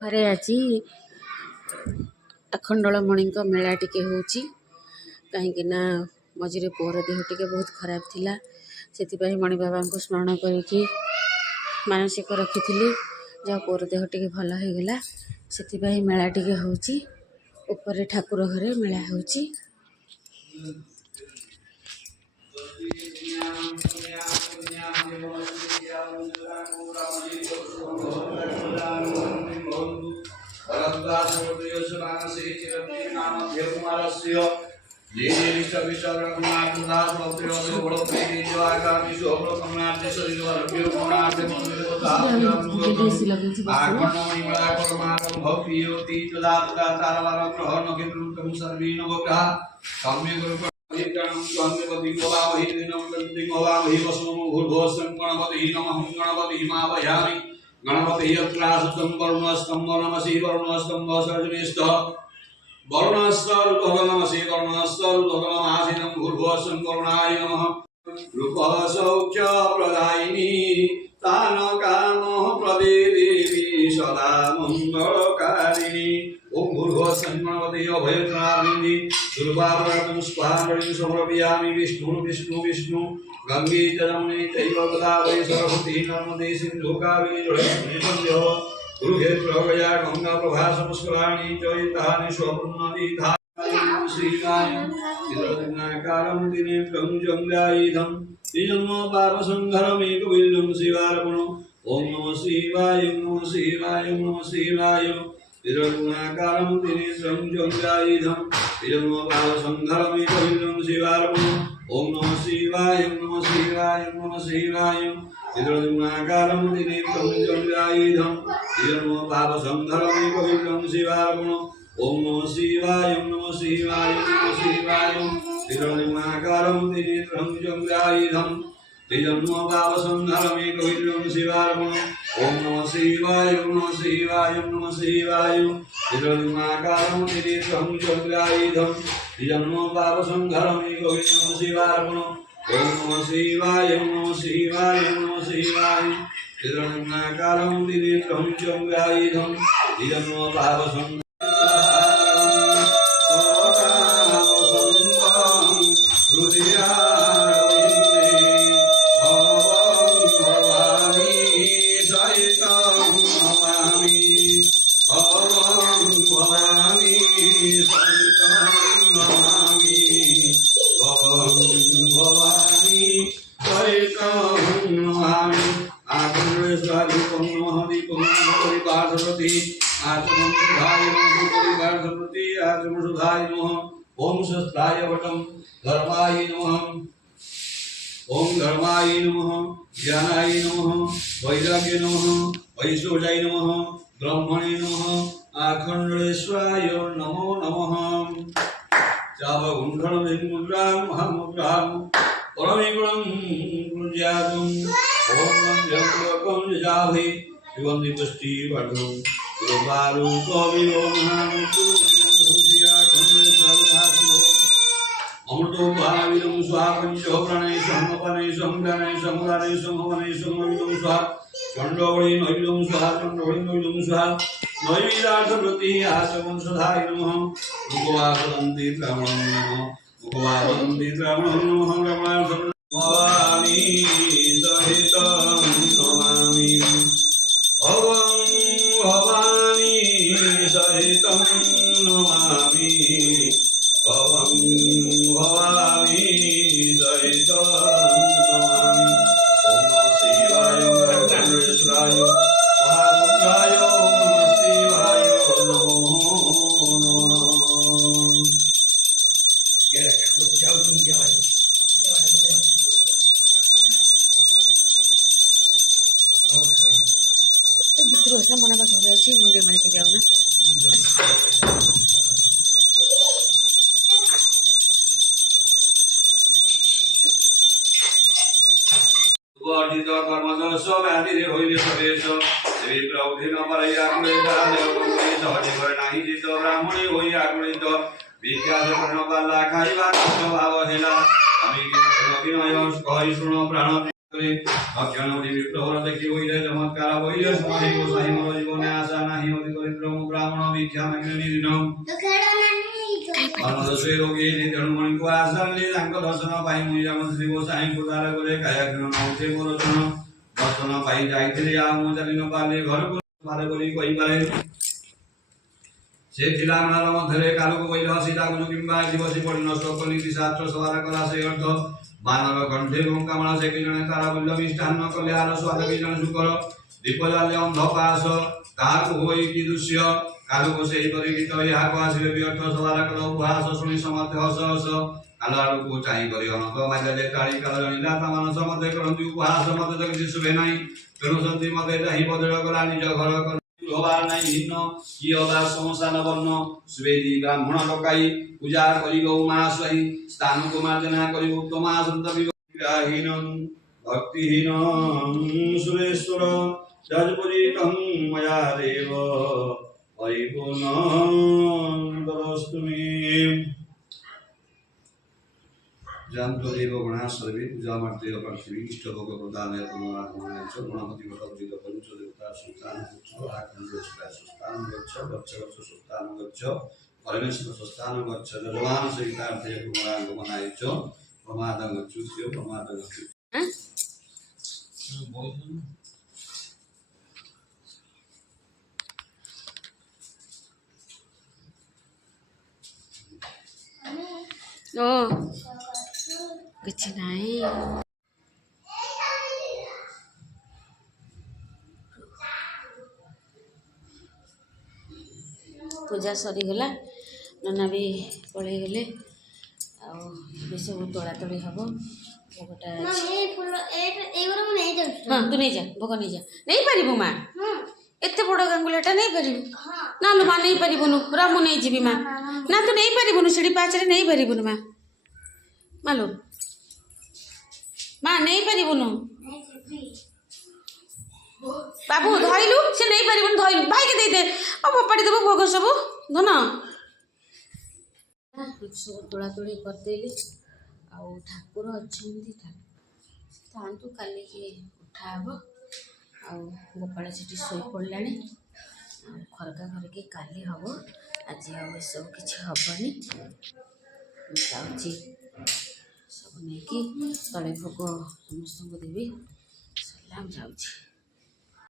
घरे आज आखंडलमणि मेला टिके होची कहीं मझे पुअर देह टे बहुत खराब थिला से मणि बाबा को स्मरण करके मानसिक रखी जहाँ पुअर देह टे भल हो गला से मेला टिके होची ऊपर ठाकुर घरे मेला होची। गणपति यत्रासुतं वरुणस्तंभ नमसि वरुणस्तंभ सर्जनेष्ठ वरुणस्तरुतः नमसि वरुणस्तरुतः भूर्भुवस्सं वरुणाय नमः रूपः सौख्य प्रदायिनी तान कामः प्रदे देवी सदा मंगलकारिणी ओम भूर्भुवस्सं गणपति अभयत्रारिणी दुर्वावरतं स्वाहारं समर्पयामि विष्णु विष्णु विष्णु गंगे जमुने चैव गोदावरी सरस्वती नर्मदे सिंधु कावेरी जलेस्मिन् सन्ध्यः कुरुक्षेत्र गया गंगा प्रभा संस्कराणि चैतानि स्वप्नदी धाम श्रीकाय चित्रदिनाकारं दिनेत्रं जंगायुधं निजन्म पाप संघरमेकविल्लं शिवार्पणम् ओम नमः शिवाय नमः शिवाय नमः शिवाय चित्रदिनाकारं दिनेत्रं जंगायुधं निजन्म पाप संघरमेकविल्लं शिवार्पणम् ओम नमः शिवाय नमः शिवाय नमः शिवाय चित्रदिनाकारं दिनेत्रं जंगायुधं निजन्म पाप संघरमेकविल्लं शिवार्पणम् ओम नमः शिवाय नमः शिवाय नमः शिवाय चित्रदिनाकारं दिनेत्रं जंगायुधं निजन्म पाप संघरमेकविल्लं शिवार्पणम् ओम नमः शिवाय नमः शिवाय नमः शिवाय चित्रदिनाकारं दिनेत्रं जंगायुधं निजन्म पाप संघरमेकविल्लं शिवार्पणम् ओम नमः शिवाय नमः शिवाय नमः शिवाय चित्रदिनाकारं दिनेत्रं जंगायुधं निजन्म पाप ओम शस्त्राय वटम धर्माय नमः ओम धर्माय नमः ज्ञानाय नमः वैराग्य नमः ऐश्वर्याय नमः ब्रह्मणे नमः आखंडेश्वराय नमो नमः चावगुंडलमुद्रां महामुद्रां परमेगुणं गुंजातुं ओम यज्ञकं जाभे शिवंदि पुष्टि वर्धो गुरुवारु कविो महामुद्रु अमृतो भाविदं स्वापंचो प्रणय संगपनय संगनय संगनय संगमनय संगमिदं स्वा चंडोवळि नैदं स्वा चंडोवळि नैदं स्वा नैवेदार्थवृत्ति आचमन सदाय नमः मुखवासन्ति ब्राह्मणं नमः मुखवासन्ति ब्राह्मणं नमः ब्रह्मासं भवानी सहितं नमामि भवं भवानी सहितं नमामि भवं भवानी सहितं नमामि ओम नमः शिवाय महामुद्राय महामुद्राय ओम नमः शिवाय नमो नमः ये रखो तो जाओ तुम जाओ भितर ना मन घरे अच्छी मुंडे मारिक जाऊना वर्धित कर्मदोष व्याधिरे होइले सवेश देवी प्रौढिन परया कुलेता देवगुणे सहजे करे नाही जित ब्राह्मणे होई आकुलित विद्या जपन बाला खाइबा कष्ट भाव हेला আমি বিনয় কই শুনো প্রাণ ଅଜ୍ଞାନ ବିପ୍ଳବର ଦେଖି ହୋଇରେ ଚମତ୍କାର ବହିରେ ସମାଧି ଗୋସାଇ ମୋର ଜୀବନେ ଆଶା ନାହିଁ ଅତି ଦରିଦ୍ର ମୁଁ ବ୍ରାହ୍ମଣ ଭିକ୍ଷା ମାଗିଲେନି ଦିନ ଅନଦୋଷେ ରୋଗୀ ତେଣୁମଣିଙ୍କୁ ଆଶାଲି ତାଙ୍କ ଦର୍ଶନ ପାଇଁ ମୁଁ ଆମ ଶ୍ରୀ ଗୋସାଇଙ୍କୁ ଦ୍ୱାର କଲେ କାୟା କ୍ଷଣ ନଉଛେ ମୋର କ୍ଷଣ ଦର୍ଶନ ପାଇ ଯାଇଥିଲି ଆଉ ମୁଁ ଚାଲି ନ ପାରିଲି ଘରକୁ ପାରେ ବୋଲି କହିପାରେ ସେ ଥିଲା ମେଳାର ମଧ୍ୟରେ କାଲକୁ ବଇଲ ସୀତାକୁ କିମ୍ବା ଦିବସୀ ପଡ଼ି ନଷ୍ଟ କଲି ଶାସ୍ତ୍ର ସବାର କଲା ସେ ଅର୍ଥ ବାନର କଣ୍ଠେ ଲଙ୍କାମାଳ ସେ କି ଜଣେ ତାରା ବଲ୍ୟ ମିଷ୍ଟାନ୍ନ କଲେ ଆର ସ୍ୱାଦ କି ଜଣେ ଶୁକର ଦୀପ ଜାଲେ ଅନ୍ଧ ପାସ କାହାକୁ ହୋଇ କି ଦୃଶ୍ୟ କାଲକୁ ସେହିପରି ଗୀତ ଏହାକୁ ଆସିଲେ ବ୍ୟର୍ଥ ସବାର କଲ ଉପହାସ ଶୁଣି ସମସ୍ତେ ହସ ହସ କାଲ ଆଡ଼କୁ ଚାହିଁ କରି ଅନନ୍ତ ବାଜାଲେ ତାଳି କାଲ ଜାଣିଲା ତା ମାନସ ମତେ କରନ୍ତି ଉପହାସ ମତେ ତ କିଛି ଶୁଭେ ନାହିଁ ତେଣୁ ସନ୍ତି ମତେ ଚାହିଁ ବଦଳ କଲା ନିଜ ଘର ହବାର ନାହିଁ ଭିନ୍ନ କି ଅବା ସମସାନ ବର୍ଣ୍ଣ ସୁବେଦୀ ବ୍ରାହ୍ମଣ ଡକାଇ ପୂଜା କରି ଗৌ ମା ସ୍ୱାଇ ସ୍ଥାନକୁ ମାର୍ଜନା କରି ଉତ୍ତମା ସନ୍ତ ବିଗ୍ରହୀନ ଭକ୍ତିହୀନ ସୁରେଶ୍ୱର ଯଜପୁରିତଂ ମୟା ଦେବ ପରିପୂର୍ଣ୍ଣ ଦରସ୍ତୁମି जानतो देव गुणा सर्वे पूजा मार्ते पृथ्वी इष्ट भोग प्रदान गुणमति भगवती पंच देवता सुल्तान सुल्तान गच्छ सुल्तान गच्छ परमेश्वर सुल्तान गच्छ जजमान सहितार्थे कुमार गमनायच प्रमाद गच्छु प्रमाद गच्छु ओ କିଛି ନାହିଁ ପୂଜା ସରିଗଲା ନନା ବି ପଳେଇଗଲେ ଆଉ ଏବେ ସବୁ ତୋଳାତୋଳି ହେବ ଭୋଗଟା ହଁ ତୁ ନେଇଯା ଭୋଗ ନେଇଯା ନେଇପାରିବୁ ମା ଏତେ ବଡ଼ ଗାଙ୍ଗୁଲାଟା ନେଇପାରିବୁ ନା ଲୋ ମା ନେଇପାରିବୁନୁ ପୁରା ମୁଁ ନେଇଯିବି ମା ନା ତୁ ନେଇପାରିବୁନୁ ସିଡ଼ି ପାହାଚରେ ନେଇପାରିବୁନୁ ମା ମାଲୋ ମା ନେଇପାରିବୁନୁ ବାବୁ ଧଇଲୁ ସେ ନେଇପାରିବୁନି ଧଇଲୁ ଭାଇକି ଦେଇଦେ ଆଉ ଫୋପାଡ଼ି ଦେବୁ ଭୋଗ ସବୁ ଧନ ସବୁ ତୋଳାତୋଳି କରିଦେଲି ଆଉ ଠାକୁର ଅଛନ୍ତି ଥାଆନ୍ତୁ କାଲିକି ଉଠା ହେବ ଆଉ ଗୋପାଳ ସେଠି ଶୋଇପଡ଼ିଲାଣି ଆଉ ଖରକା ଖରକି କାଲି ହେବ ଆଜି ଆଉ ଏସବୁ କିଛି ହେବନି ମୁଁ ଯାଉଛି ସବୁ ନେଇକି ତଳେ ଭୋଗ ସମସ୍ତଙ୍କୁ ଦେବି ସରିଲା ମୁଁ ଯାଉଛି।